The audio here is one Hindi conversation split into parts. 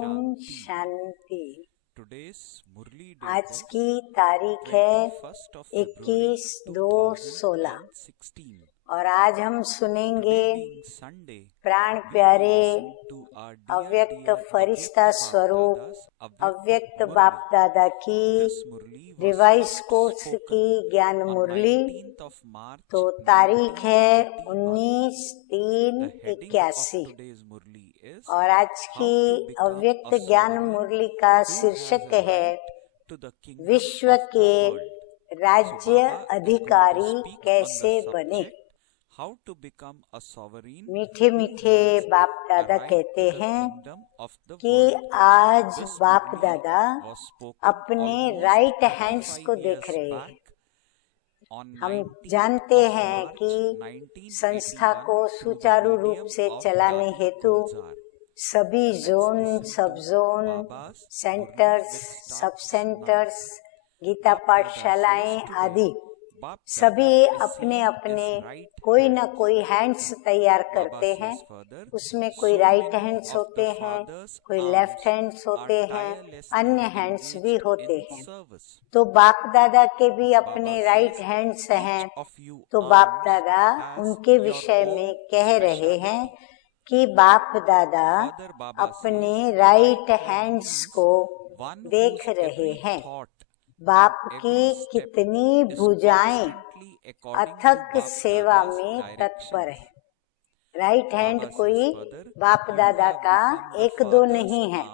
ओम शांति। आज की तारीख है 21/2/16 और आज हम सुनेंगे प्राण प्यारे अव्यक्त फरिश्ता स्वरूप अव्यक्त बाप दादा की रिवाइज कोर्स की ज्ञान मुरली। तो तारीख है 19/3/81 और आज की अव्यक्त ज्ञान मुरली का शीर्षक है विश्व के राज्य अधिकारी कैसे बने। मीठे मीठे बाप दादा कहते हैं कि आज बाप दादा अपने राइट हैंड्स को देख रहे हैं। हम जानते हैं कि संस्था को सुचारू रूप से चलाने हेतु सभी जोन, सब जोन, सेंटर्स, सब सेंटर्स, गीता पाठशालाएं आदि सभी अपने अपने कोई न कोई हैंड्स तैयार करते हैं। उसमें कोई राइट हैंड्स होते हैं, कोई लेफ्ट हैंड्स होते हैं, अन्य हैंड्स भी होते हैं। तो बाप दादा के भी अपने राइट हैंड्स हैं। तो बाप दादा उनके विषय में कह रहे हैं कि बाप दादा अपने राइट हैंड्स को देख रहे हैं। बाप की कितनी भुजाएं अथक सेवा में तत्पर है। राइट हैंड कोई बाप दादा का एक दो नहीं है,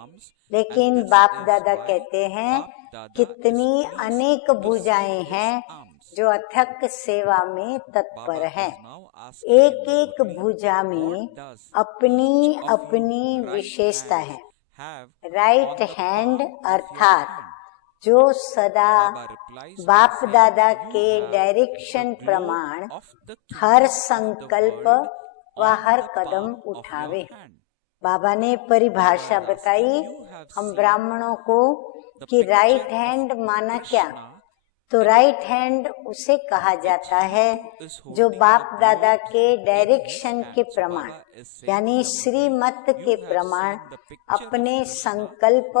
लेकिन बाप दादा कहते हैं कितनी अनेक भुजाएं हैं जो अथक सेवा में तत्पर है। एक एक भुजा में अपनी अपनी विशेषता है। राइट हैंड अर्थात जो सदा बाप दादा के डायरेक्शन प्रमाण हर संकल्प व हर कदम उठावे। बाबा ने परिभाषा बताई हम ब्राह्मणों को कि राइट हैंड माना क्या। तो राइट हैंड उसे कहा जाता है जो बाप दादा के डायरेक्शन के प्रमाण यानी श्रीमत के प्रमाण अपने संकल्प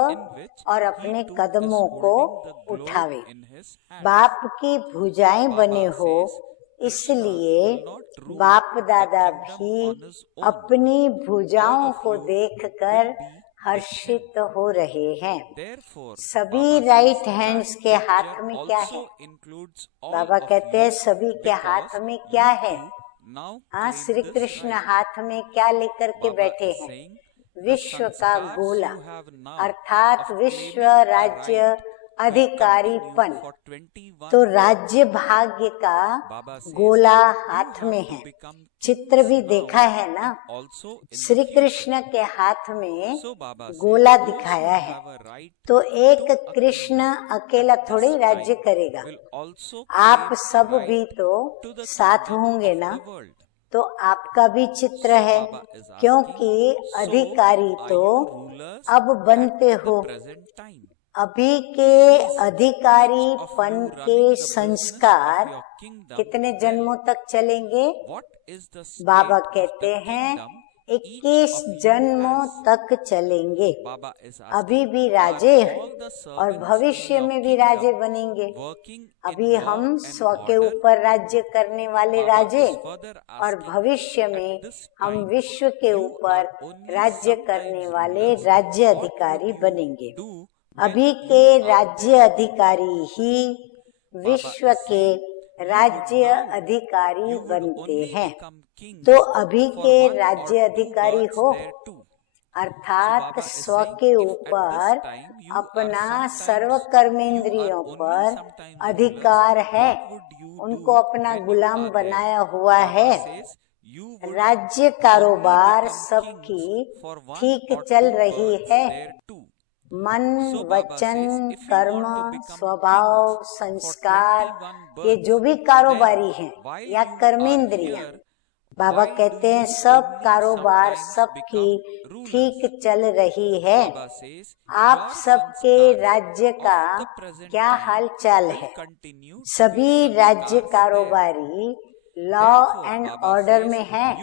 और अपने कदमों को उठावे। बाप की भुजाएं बने हो, इसलिए बाप दादा भी अपनी भुजाओं को देखकर हर्षित हो रहे हैं। सभी राइट हैंड्स के हाथ में क्या है? बाबा कहते हैं सभी के हाथ में क्या है? हाँ, श्री कृष्ण हाथ में क्या लेकर के बैठे हैं? विश्व का गोला अर्थात विश्व राज्य अधिकारीपन। तो राज्य भाग्य का गोला हाथ में है। चित्र भी देखा है ना, श्री कृष्ण के हाथ में गोला दिखाया है। तो एक कृष्ण अकेला थोड़ी राज्य करेगा, आप सब भी तो साथ होंगे ना। तो आपका भी चित्र है, क्योंकि अधिकारी तो अब बनते हो। अभी के अधिकारीपन के संस्कार कितने जन्मों तक चलेंगे? बाबा कहते हैं 21 जन्मों तक चलेंगे। अभी भी राजे और भविष्य में भी राजे बनेंगे। अभी हम स्व के ऊपर राज्य करने वाले राजे और भविष्य में हम विश्व के ऊपर राज्य करने वाले राज्य अधिकारी बनेंगे। अभी के राज्य अधिकारी ही विश्व के राज्य अधिकारी बनते हैं। तो अभी के राज्य अधिकारी हो अर्थात स्व के ऊपर अपना सर्व कर्मेंद्रियों पर अधिकार है, उनको अपना गुलाम बनाया हुआ है। राज्य कारोबार सबकी ठीक चल रही है। मन, वचन, कर्म, स्वभाव, संस्कार, ये जो भी कारोबारी हैं या कर्मेंद्रियां, बाबा कहते हैं सब कारोबार सबकी ठीक चल रही है। आप सबके राज्य का क्या हाल चाल है? सभी राज्य कारोबारी लॉ एंड ऑर्डर में है,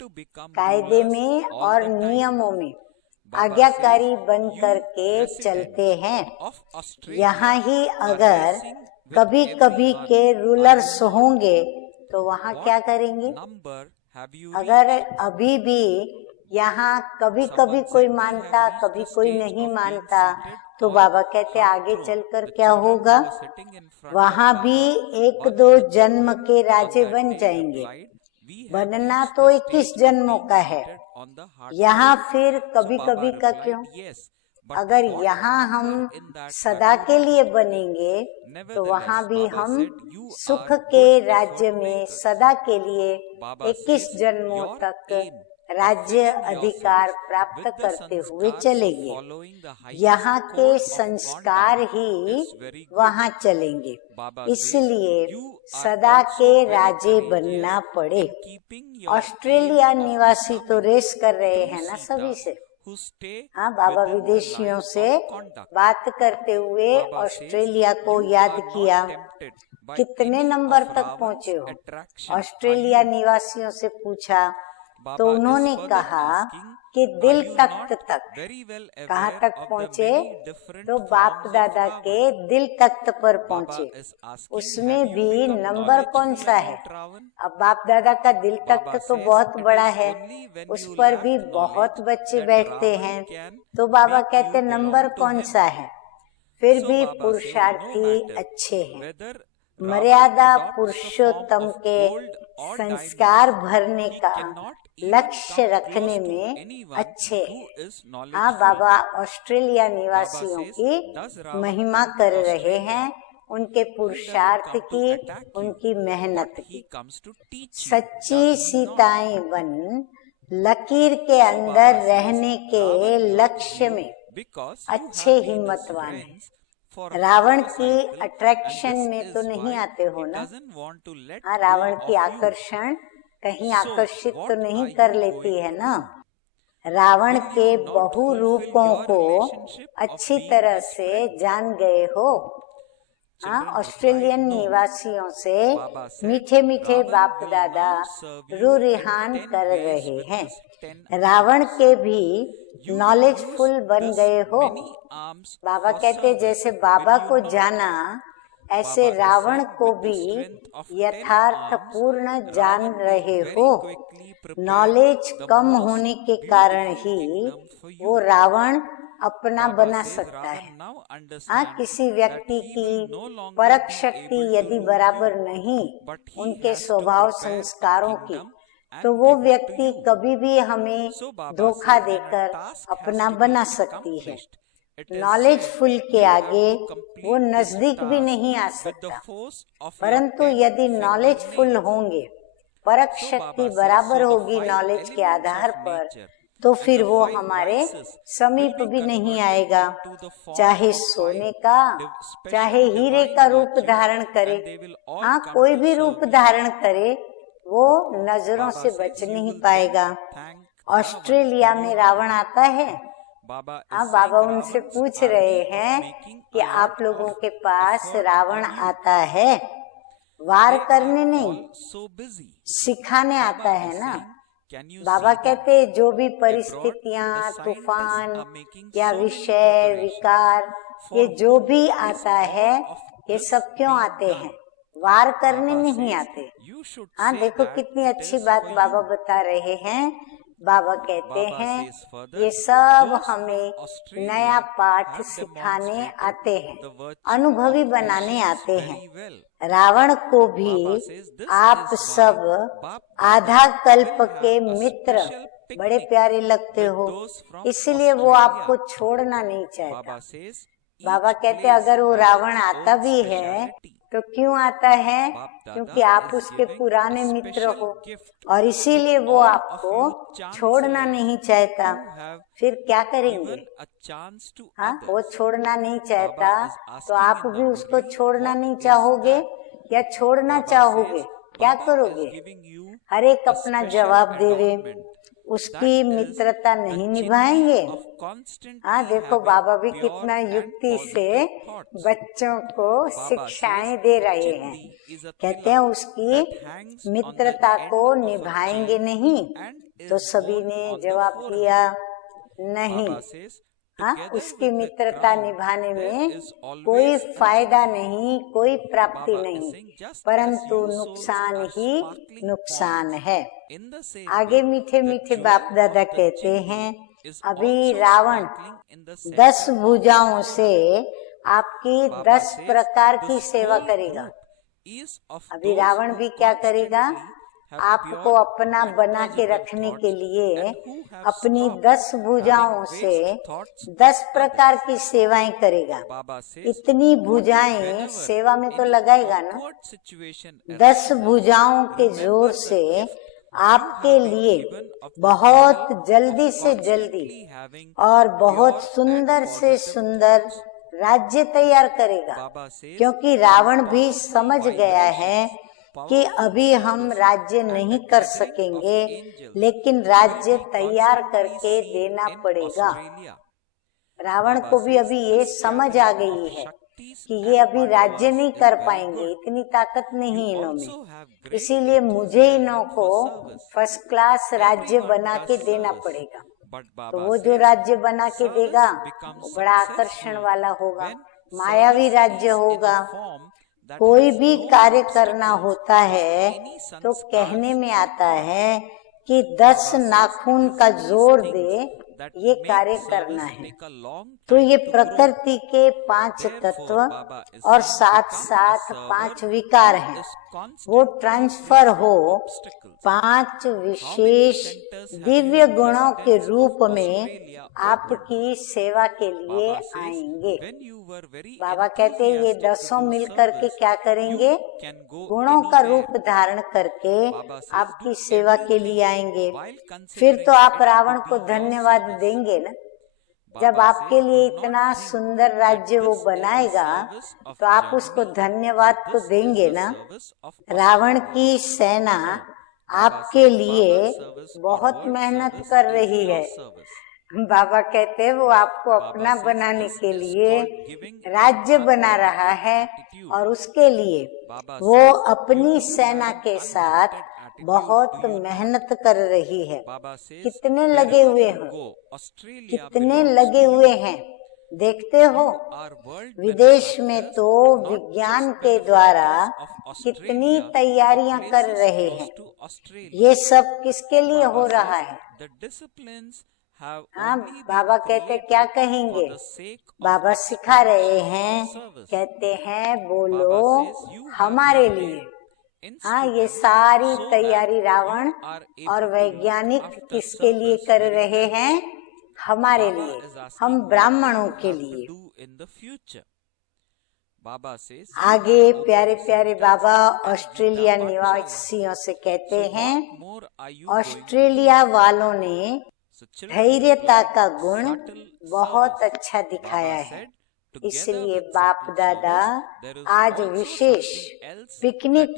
कायदे में और नियमों में। आज्ञाकारी बन करके चलते हैं। यहाँ ही अगर कभी कभी के रूलर्स होंगे तो वहाँ क्या करेंगे? अगर अभी भी यहाँ कभी कभी कोई मानता, कभी कोई नहीं मानता, तो बाबा कहते आगे चलकर क्या होगा? वहाँ भी 1-2 जन्म के राजे बन जाएंगे। बनना तो 21 जन्मों का है। यहाँ फिर कभी कभी का क्यों? अगर यहाँ हम सदा के लिए बनेंगे तो वहाँ भी हम सुख के राज्य में सदा के लिए 21 जन्मों तक राज्य अधिकार प्राप्त करते हुए चलेंगे। यहाँ के संस्कार ही वहाँ चलेंगे, इसलिए सदा के राजे बनना पड़े। ऑस्ट्रेलिया निवासी तो रेस कर रहे हैं ना सभी से। हाँ, बाबा विदेशियों से बात करते हुए ऑस्ट्रेलिया को याद किया। कितने नंबर तक पहुँचे हो? ऑस्ट्रेलिया निवासियों से पूछा तो उन्होंने कहा कि दिल तख्त तक। कहाँ तक पहुँचे? तो बाप दादा के दिल तख्त पर पहुँचे। उसमें भी नंबर कौन सा है? अब बाप दादा का दिल तख्त तो बहुत बड़ा है, उस पर भी बहुत बच्चे बैठते हैं, तो बाबा कहते नंबर कौन सा है? फिर भी पुरुषार्थी अच्छे हैं। मर्यादा पुरुषोत्तम के संस्कार भरने का लक्ष्य रखने में अच्छे। हाँ, बाबा ऑस्ट्रेलिया निवासियों की महिमा कर रहे हैं, उनके पुरुषार्थ की, उनकी मेहनत की। सच्ची सीताएं बन लकीर के अंदर रहने के लक्ष्य में अच्छे हिम्मतवान हैं। रावण की अट्रैक्शन में तो नहीं आते हो ना? हाँ, रावण की आकर्षण कहीं आकर्षित तो नहीं कर लेती है ना? रावण के बहु रूपों को अच्छी तरह से जान गए हो। हाँ, ऑस्ट्रेलियन निवासियों से मीठे मीठे बाप दादा रूरिहान कर रहे हैं। रावण के भी नॉलेजफुल बन गए हो। बाबा कहते जैसे बाबा को जाना, ऐसे रावण को भी यथार्थ पूर्ण जान रहे हो। नॉलेज कम होने के कारण ही वो रावण अपना बना सकता है। हाँ, किसी व्यक्ति की परख शक्ति यदि बराबर नहीं उनके स्वभाव संस्कारों की, तो वो व्यक्ति कभी भी हमें धोखा देकर अपना बना सकती है। नॉलेजफुल के आगे वो नजदीक भी नहीं आ सकता। परंतु यदि नॉलेजफुल होंगे, परख शक्ति बराबर होगी नॉलेज के आधार पर, तो फिर वो हमारे समीप भी नहीं आएगा। चाहे सोने का, चाहे हीरे का रूप धारण करे, हाँ कोई भी रूप धारण करे, वो नजरों से बच नहीं पाएगा। ऑस्ट्रेलिया में रावण आता है। हाँ, बाबा उनसे पूछ रहे हैं कि आप लोगों के पास रावण आता है? वार करने नहीं, सिखाने आता है ना? बाबा कहते जो भी परिस्थितियाँ, तूफान या विषय, विकार, ये जो भी आता है, ये सब क्यों आते हैं? वार करने नहीं आते। हाँ, देखो कितनी अच्छी बात बाबा बता रहे हैं। बाबा कहते हैं ये सब हमें नया पाठ सिखाने आते हैं, अनुभवी बनाने आते हैं। रावण को भी आप सब आधा कल्प के मित्र बड़े प्यारे लगते हो, इसलिए वो आपको छोड़ना नहीं चाहता। बाबा कहते अगर वो रावण आता भी है तो क्यों आता है? क्योंकि आप उसके पुराने मित्र हो और इसीलिए वो आपको छोड़ना नहीं चाहता। फिर क्या करेंगे? हाँ, वो छोड़ना नहीं चाहता तो आप भी उसको छोड़ना नहीं चाहोगे या छोड़ना चाहोगे? क्या करोगे? हर एक अपना जवाब देवे, उसकी मित्रता नहीं निभाएंगे। हाँ, देखो बाबा भी कितना युक्ति से बच्चों को शिक्षाएं दे रहे हैं। कहते हैं उसकी मित्रता को निभाएंगे नहीं, तो सभी ने जवाब दिया नहीं। हाँ, उसकी मित्रता निभाने में कोई फायदा नहीं, कोई प्राप्ति नहीं, परंतु नुकसान ही नुकसान है। आगे मीठे मीठे बाप दादा कहते हैं, अभी रावण 10 भुजाओं से आपकी 10 प्रकार की सेवा करेगा। अभी रावण भी क्या करेगा, आपको अपना बना के रखने के लिए अपनी 10 भुजाओं से 10 प्रकार की सेवाएं करेगा। इतनी भुजाएं सेवा में तो लगाएगा ना। 10 भुजाओं के जोर से आपके लिए बहुत जल्दी से जल्दी और बहुत सुंदर से सुंदर राज्य तैयार करेगा, क्योंकि रावण भी समझ गया है कि अभी हम राज्य नहीं कर सकेंगे, लेकिन राज्य तैयार करके देना पड़ेगा। रावण को भी अभी ये समझ आ गई है कि ये अभी राज्य नहीं कर पाएंगे, इतनी ताकत नहीं इनों में, इसीलिए मुझे इनों को फर्स्ट क्लास राज्य बना के देना पड़ेगा। तो वो जो राज्य बना के देगा वो बड़ा आकर्षण वाला होगा, मायावी राज्य होगा। कोई भी कार्य करना होता है तो कहने में आता है कि 10 नाखून का जोर दे ये कार्य करना है। तो ये प्रकृति के 5 तत्व और साथ साथ 5 विकार हैं, वो ट्रांसफर हो 5 विशेष दिव्य गुणों के रूप में आपकी सेवा के लिए आएंगे। बाबा कहते हैं ये 10 मिलकर के क्या करेंगे, गुणों का रूप धारण करके आपकी सेवा के लिए आएंगे। फिर तो आप रावण को धन्यवाद देंगे ना। जब आपके लिए इतना सुंदर राज्य वो बनाएगा तो आप उसको धन्यवाद तो देंगे ना। रावण की सेना आपके लिए बहुत मेहनत कर रही है। बाबा कहते हैं वो आपको अपना बनाने के लिए राज्य बना रहा है, और उसके लिए वो अपनी सेना के साथ बहुत मेहनत कर रही है। कितने लगे हुए हैं, कितने लगे हुए हैं देखते हो। विदेश में तो विज्ञान के द्वारा कितनी तैयारियां कर रहे हैं। ये सब किसके लिए हो रहा है? हाँ, बाबा कहते क्या कहेंगे, बाबा सिखा रहे हैं, कहते हैं बोलो हमारे लिए। हाँ, ये सारी तैयारी रावण और वैज्ञानिक किसके लिए कर रहे हैं? हमारे लिए, हम ब्राह्मणों के लिए। आगे प्यारे प्यारे बाबा ऑस्ट्रेलिया निवासियों से कहते हैं, ऑस्ट्रेलिया वालों ने धैर्यता का गुण बहुत अच्छा दिखाया है, इसलिए बाप दादा आज विशेष पिकनिक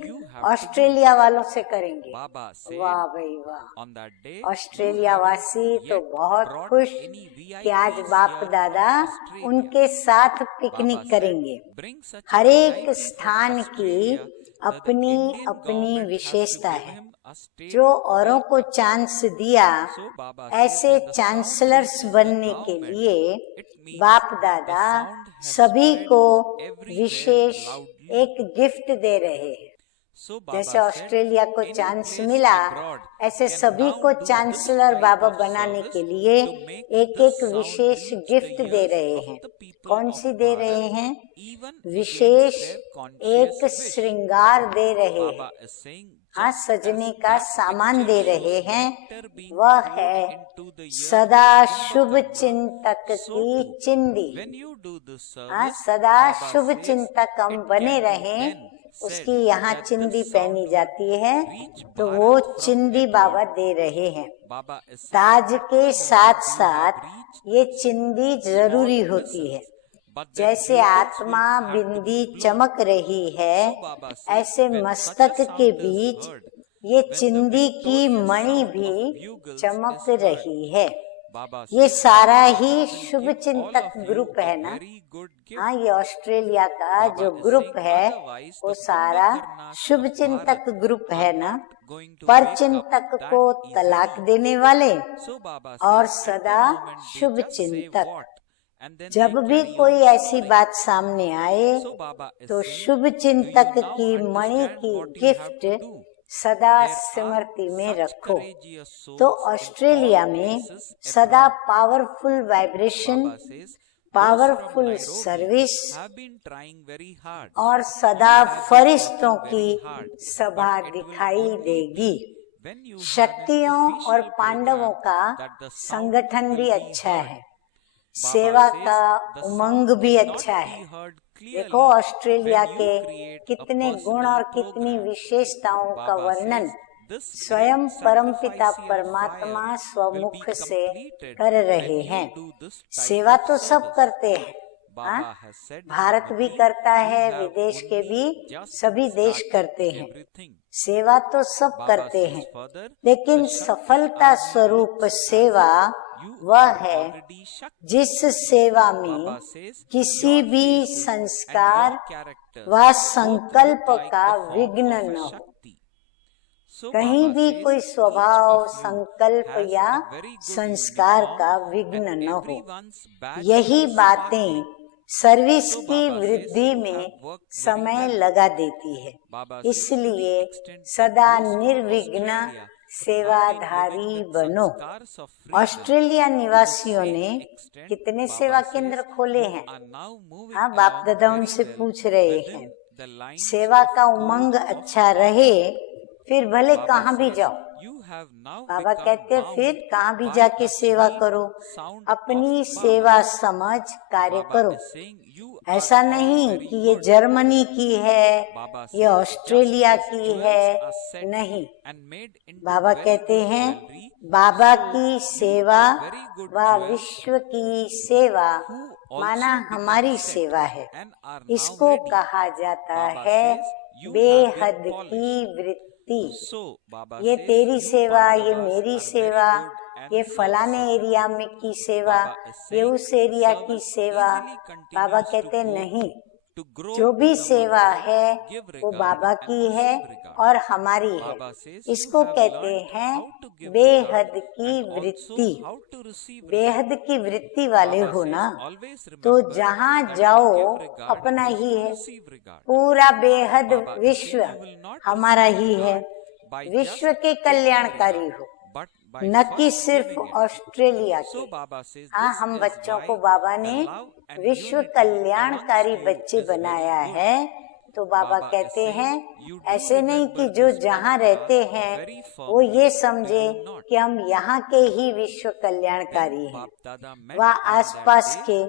ऑस्ट्रेलिया वालों से करेंगे। वाह भाई वाह, ऑस्ट्रेलिया वासी तो बहुत खुश कि आज बाप दादा उनके साथ पिकनिक करेंगे। हर एक स्थान की अपनी अपनी विशेषता है। जो औरों को चांस दिया ऐसे चांसलर्स बनने के लिए बाप दादा सभी को विशेष एक गिफ्ट दे रहे हैं। जैसे ऑस्ट्रेलिया को चांस मिला, ऐसे सभी को चांसलर बाबा बनाने के लिए एक एक विशेष गिफ्ट दे रहे हैं। कौन सी दे रहे हैं? विशेष एक श्रृंगार दे रहे हैं। हाँ, सजने का सामान दे रहे हैं। वह है सदा शुभ चिंतक की चिंदी। हाँ, सदा शुभ चिंतक हम बने रहें, उसकी यहाँ चिंदी पहनी जाती है, तो वो चिंदी बाबा दे रहे हैं। ताज के साथ साथ ये चिंदी जरूरी होती है। जैसे आत्मा बिंदी चमक रही है, ऐसे मस्तक के बीच ये चिंदी की मणि भी चमक रही है। ये सारा ही शुभ चिंतक ग्रुप है ना। हाँ, ये ऑस्ट्रेलिया का जो ग्रुप है वो सारा शुभ चिंतक ग्रुप है ना। परचिंतक को तलाक देने वाले और सदा शुभ चिंतक। जब भी कोई ऐसी बात सामने आए तो शुभ चिंतक की मणि की गिफ्ट सदा स्मृति में रखो। तो ऑस्ट्रेलिया में सदा पावरफुल वाइब्रेशन, पावरफुल सर्विस और सदा फरिश्तों की सभा दिखाई देगी। शक्तियों और पांडवों का संगठन भी अच्छा है, सेवा का उमंग भी अच्छा है। देखो ऑस्ट्रेलिया के कितने गुण और कितनी विशेषताओं का वर्णन स्वयं परमपिता परमात्मा स्वमुख से कर रहे हैं। सेवा तो सब करते हैं, भारत भी करता है, विदेश के भी सभी देश करते हैं, सेवा तो सब करते हैं, लेकिन सफलता स्वरूप सेवा वह है जिस सेवा में किसी भी संस्कार व संकल्प का विघ्न न हो। कहीं भी कोई स्वभाव, संकल्प या संस्कार का विघ्न न हो। यही बातें सर्विस की वृद्धि में समय लगा देती है। इसलिए सदा निर्विघ्न सेवाधारी बनो। ऑस्ट्रेलिया निवासियों ने कितने सेवा केंद्र खोले हैं? हाँ, बाप दादा उनसे पूछ रहे हैं। सेवा का उमंग अच्छा रहे फिर भले कहाँ भी जाओ। बाबा कहते फिर कहाँ भी जाके सेवा करो, अपनी सेवा समझ कार्य करो। ऐसा नहीं कि ये जर्मनी की है, ये ऑस्ट्रेलिया की है, नहीं। बाबा कहते हैं बाबा की सेवा व विश्व की सेवा माना हमारी सेवा है। इसको कहा जाता है बेहद की वृत्ति। ये तेरी सेवा, ये मेरी सेवा, ये फलाने एरिया में की सेवा, ये उस एरिया की सेवा। बाबा कहते नहीं, जो भी सेवा है वो बाबा की है और हमारी है। इसको कहते हैं बेहद की वृत्ति। बेहद की वृत्ति वाले हो ना तो जहाँ जाओ अपना ही है। पूरा बेहद विश्व हमारा ही है। विश्व के कल्याणकारी हो, न कि सिर्फ ऑस्ट्रेलिया के। हाँ, हम बच्चों को बाबा ने विश्व कल्याणकारी बच्चे बनाया है। तो बाबा कहते हैं ऐसे नहीं कि जो जहाँ रहते हैं वो ये समझे कि हम यहाँ के ही विश्व कल्याणकारी हैं व आसपास के।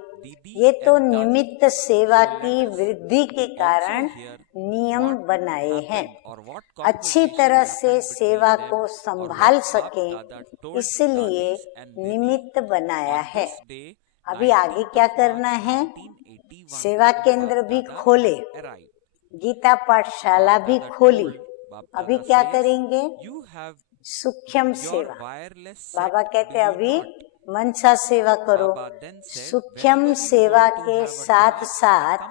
ये तो निमित्त सेवा की वृद्धि के कारण नियम बनाए हैं। अच्छी तरह से सेवा को संभाल सके इसलिए निमित्त बनाया है। अभी आगे क्या करना है? सेवा केंद्र भी खोले, गीता पाठशाला भी खोली। अभी क्या करेंगे? सूक्ष्म सेवा। बाबा कहते अभी मनसा सेवा करो। सूक्ष्म सेवा के साथ साथ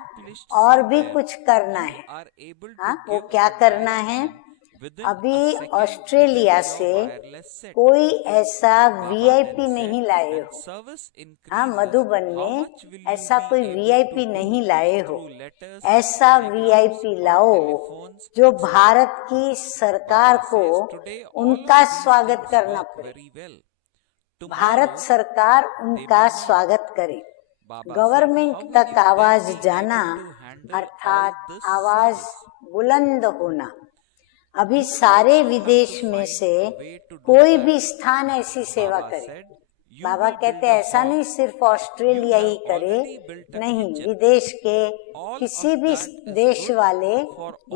और भी कुछ करना है। हाँ, वो क्या करना है? अभी ऑस्ट्रेलिया से कोई ऐसा वीआईपी नहीं लाए हो। हाँ, मधुबन में ऐसा कोई वीआईपी नहीं लाए हो। ऐसा वीआईपी लाओ जो भारत की सरकार को उनका स्वागत करना पड़े। भारत सरकार उनका स्वागत करे। गवर्नमेंट तक आवाज जाना अर्थात आवाज बुलंद होना। अभी सारे विदेश में से कोई भी स्थान ऐसी सेवा करे। बाबा कहते ऐसा नहीं सिर्फ ऑस्ट्रेलिया ही करे, नहीं, विदेश के किसी भी देश वाले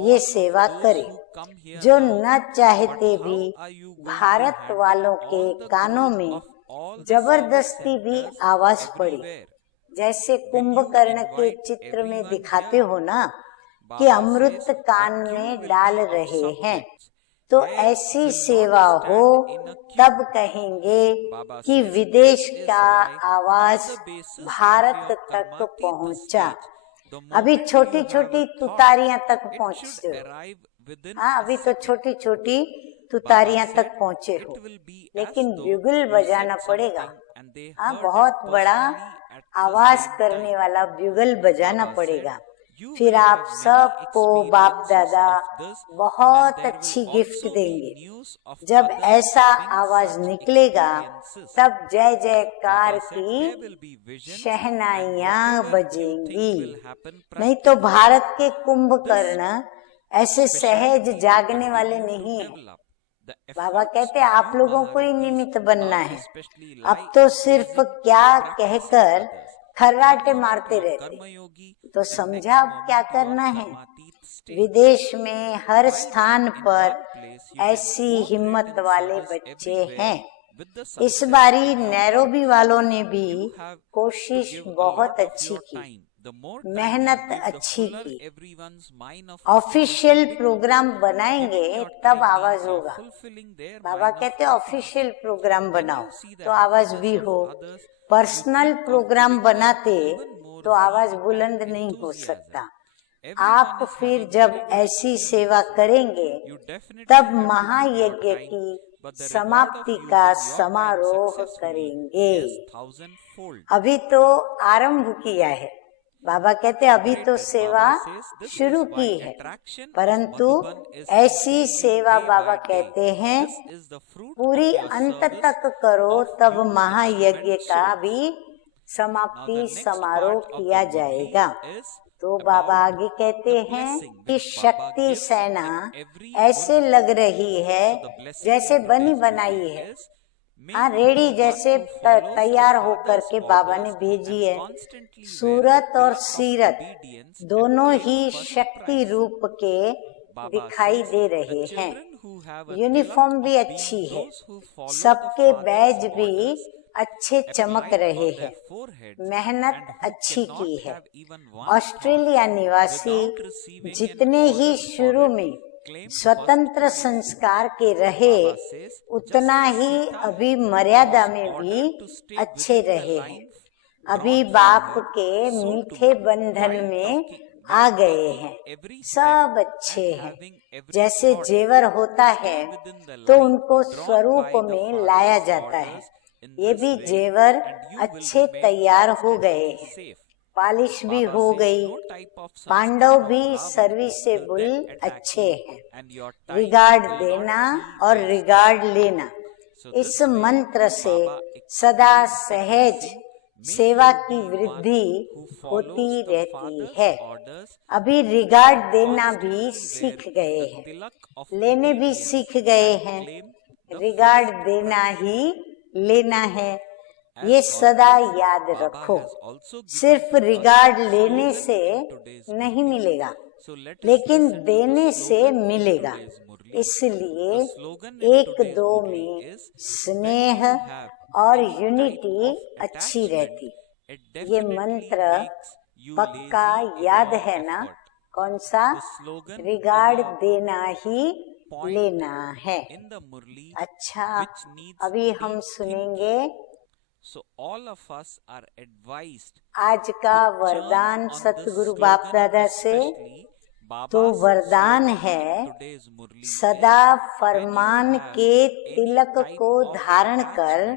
ये सेवा करे। जो न चाहते भी भारत वालों के कानों में जबरदस्ती भी आवाज पड़ी। जैसे कुंभकर्ण के चित्र में दिखाते हो ना कि अमृत कान में डाल रहे हैं, तो ऐसी सेवा हो तब कहेंगे कि विदेश का आवाज भारत तक पहुंचा। अभी छोटी छोटी तुतारियां तक पहुंचते हो। हाँ, अभी तो छोटी छोटी तुतारियां तक पहुँचे हो, लेकिन ब्यूगल बजाना पड़ेगा। हाँ, बहुत बड़ा आवाज करने वाला ब्यूगल बजाना पड़ेगा। फिर आप सबको बाप दादा बहुत अच्छी गिफ्ट देंगे। जब ऐसा आवाज निकलेगा तब जय जयकार की शहनाइयां बजेंगी। नहीं तो भारत के कुंभकर्ण ऐसे सहज जागने वाले नहीं है। बाबा कहते आप लोगों को ही निमित्त बनना है। अब तो सिर्फ क्या कहकर खर्राटे मारते रहते, तो समझा अब क्या करना है। विदेश में हर स्थान पर ऐसी हिम्मत वाले बच्चे हैं। इस बारी नैरोबी वालों ने भी कोशिश बहुत अच्छी की, मेहनत अच्छी की। ऑफिशियल प्रोग्राम बनाएंगे तब आवाज होगा। बाबा कहते ऑफिशियल प्रोग्राम बनाओ तो आवाज भी हो। पर्सनल प्रोग्राम बनाते तो आवाज बुलंद नहीं हो सकता। आप फिर जब ऐसी सेवा करेंगे तब महायज्ञ की समाप्ति का समारोह करेंगे। अभी तो आरंभ किया है। बाबा कहते अभी तो सेवा शुरू की है, परंतु ऐसी सेवा बाबा कहते हैं पूरी अंत तक करो तब महायज्ञ का भी समाप्ति समारोह किया जाएगा। तो बाबा आगे कहते हैं कि शक्ति सेना ऐसे लग रही है जैसे बनी बनाई है। हाँ, रेडी जैसे तैयार होकर के बाबा ने भेजी है। सूरत और सीरत दोनों ही शक्ति रूप के दिखाई दे रहे हैं। यूनिफॉर्म भी अच्छी है, सबके बैज भी अच्छे चमक रहे हैं। मेहनत अच्छी की है। ऑस्ट्रेलिया निवासी जितने ही शुरू में स्वतंत्र संस्कार के रहे, उतना ही अभी मर्यादा में भी अच्छे रहे हैं। अभी बाप के मीठे बंधन में आ गए हैं। सब अच्छे हैं। जैसे जेवर होता है तो उनको स्वरूप में लाया जाता है, ये भी जेवर अच्छे तैयार हो गए हैं। पॉलिश भी हो गई। पांडव भी सर्विसेबल अच्छे हैं। रिगार्ड देना और रिगार्ड लेना, इस मंत्र से सदा सहज सेवा की वृद्धि होती रहती है। अभी रिगार्ड देना भी सीख गए हैं, लेने भी सीख गए हैं। रिगार्ड देना ही लेना है, ये सदा याद रखो। सिर्फ रिगार्ड लेने से नहीं मिलेगा, लेकिन देने से मिलेगा। इसलिए एक दो में स्नेह और यूनिटी अच्छी रहती। ये मंत्र पक्का याद है ना? कौन सा? रिगार्ड देना ही लेना है। अच्छा, अभी हम सुनेंगे आज का वरदान सतगुरु बाप दादा से। तो वरदान है सदा फरमान के तिलक को धारण कर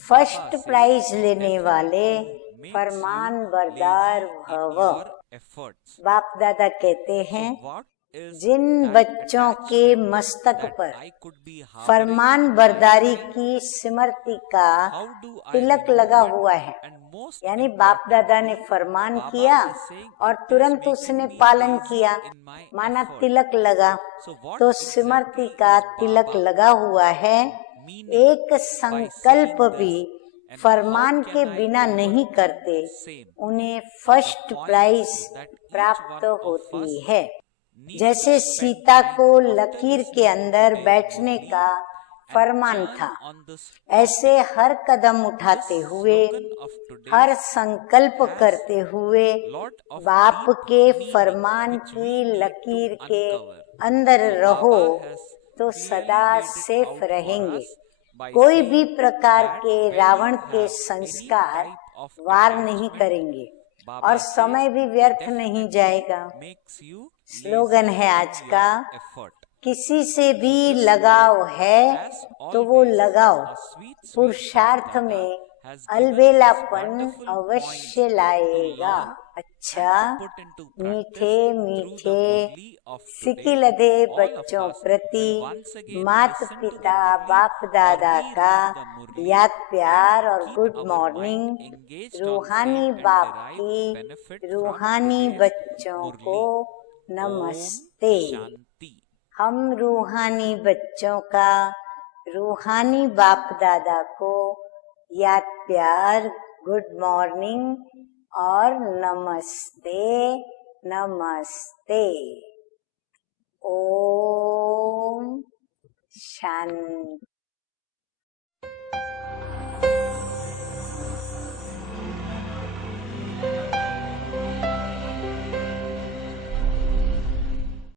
फर्स्ट प्राइज लेने वाले फरमान बरदार भव। बाप दादा कहते हैं जिन बच्चों के मस्तक पर फरमान बरदारी की स्मृति का तिलक लगा हुआ है, यानी बाप दादा ने फरमान किया और तुरंत उसने पालन किया, माना तिलक लगा, तो स्मृति का तिलक लगा हुआ है। एक संकल्प भी फरमान के बिना नहीं करते, उन्हें फर्स्ट प्राइज प्राप्त होती है। जैसे सीता को लकीर के अंदर बैठने का फरमान था, ऐसे हर कदम उठाते हुए, हर संकल्प करते हुए बाप के फरमान की लकीर के अंदर रहो तो सदा सेफ रहेंगे। कोई भी प्रकार के रावण के संस्कार वार नहीं करेंगे और समय भी व्यर्थ नहीं जाएगा। स्लोगन है आज का किसी से भी लगाव है तो वो लगाव पुरुषार्थ में अलबेलापन अवश्य लाएगा। अच्छा, मीठे मीठे सिकिलधे बच्चों प्रति मात पिता बाप दादा का याद प्यार और गुड मॉर्निंग। रूहानी बाप की रूहानी बच्चों को नमस्ते। हम रूहानी बच्चों का रूहानी बाप दादा को याद प्यार, गुड मॉर्निंग और नमस्ते नमस्ते। ओम शांति।